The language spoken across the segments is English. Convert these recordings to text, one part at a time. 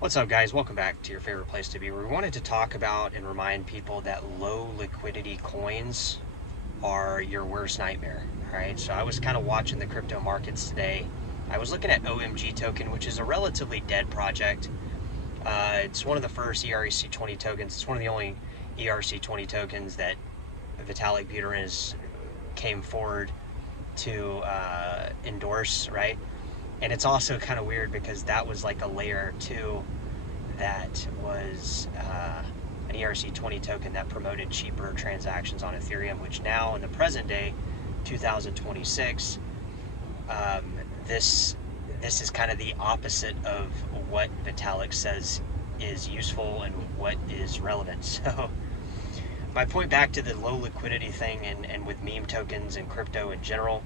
What's up, guys? Welcome back to your favorite place to be. We wanted to talk about and remind people that low liquidity coins are your worst nightmare. All right, so I was kind of watching the crypto markets today. I was looking at OMG token, which is a relatively dead project. It's one of the first ERC20 tokens. It's one of the only ERC20 tokens that Vitalik Buterin came forward to endorse, right? And it's also kind of weird because that was like a layer 2 that was an ERC20 token that promoted cheaper transactions on Ethereum, which now in the present day, 2026, this is kind of the opposite of what Vitalik says is useful and what is relevant. So my point back to the low liquidity thing and with meme tokens and crypto in general,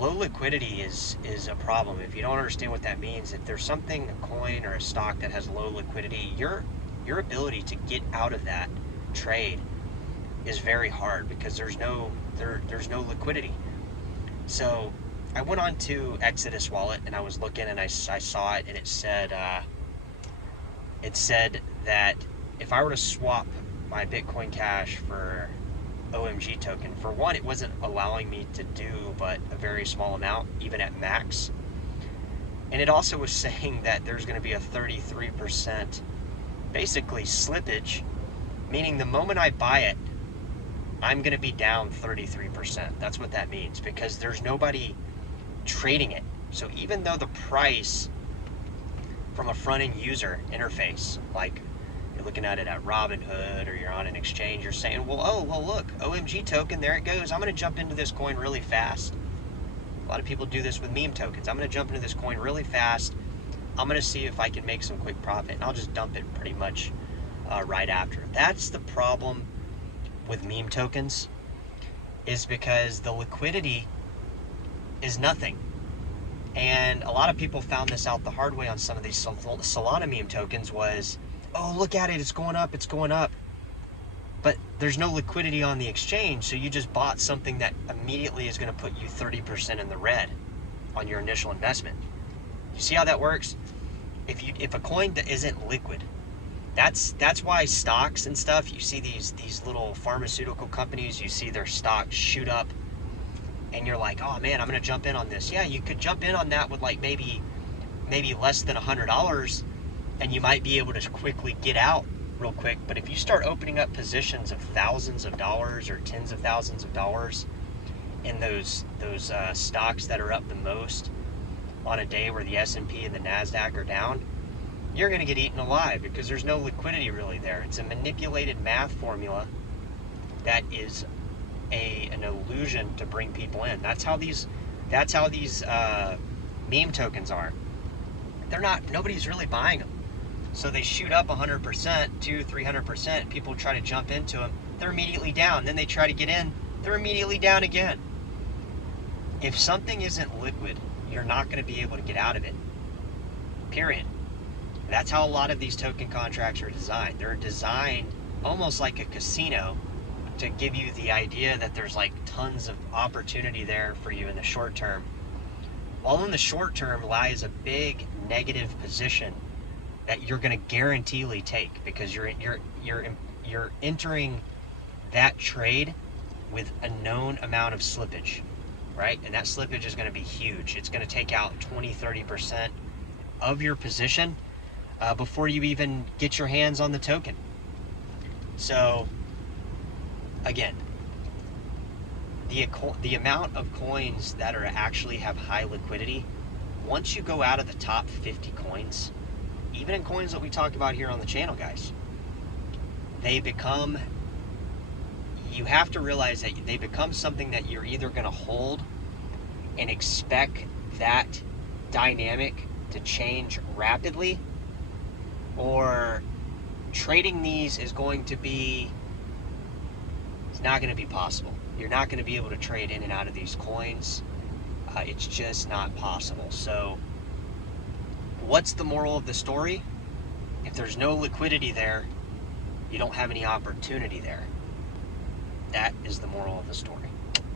low liquidity is a problem. If you don't understand what that means, if there's something, a coin or a stock that has low liquidity, your ability to get out of that trade is very hard because there's no liquidity. So I went on to Exodus Wallet and I was looking and I saw it, and it said that if I were to swap my Bitcoin Cash for OMG token, for one, it wasn't allowing me to do but a very small amount, even at max. And it also was saying that there's going to be a 33% basically slippage, meaning the moment I buy it, I'm going to be down 33%. That's what that means, because there's nobody trading it. So even though the price from a front-end user interface, like you're looking at it at Robinhood or you're on an exchange, you're saying, well, look, OMG token, there it goes. I'm going to jump into this coin really fast. A lot of people do this with meme tokens. I'm going to jump into this coin really fast. I'm going to see if I can make some quick profit, and I'll just dump it pretty much right after. That's the problem with meme tokens, is because the liquidity is nothing. And a lot of people found this out the hard way on some of these Solana meme tokens was, oh, look at it, it's going up, it's going up. But there's no liquidity on the exchange, so you just bought something that immediately is going to put you 30% in the red on your initial investment. You see how that works? If a coin isn't liquid, that's why stocks and stuff, you see these little pharmaceutical companies, you see their stocks shoot up, and you're like, oh man, I'm going to jump in on this. Yeah, you could jump in on that with like maybe less than $100, and you might be able to quickly get out real quick. But if you start opening up positions of thousands of dollars or tens of thousands of dollars in those stocks that are up the most on a day where the S&P and the NASDAQ are down, you're going to get eaten alive because there's no liquidity really there. It's a manipulated math formula that is an illusion to bring people in. That's how these meme tokens are. Nobody's really buying them. So they shoot up 100%, 200-300%. People try to jump into them. They're immediately down. Then they try to get in. They're immediately down again. If something isn't liquid, you're not going to be able to get out of it. Period. That's how a lot of these token contracts are designed. They're designed almost like a casino to give you the idea that there's like tons of opportunity there for you in the short term. While in the short term lies a big negative position that you're going to guaranteedly take, because you're entering that trade with a known amount of slippage, right? And that slippage is going to be huge. It's going to take out 20-30% of your position before you even get your hands on the token. So again, the amount of coins that are actually have high liquidity, once you go out of the top 50 coins, even in coins that we talk about here on the channel, guys, you have to realize that they become something that you're either going to hold and expect that dynamic to change rapidly, or trading these is not going to be possible. You're not going to be able to trade in and out of these coins. It's just not possible. So what's the moral of the story? If there's no liquidity there, you don't have any opportunity there. That is the moral of the story.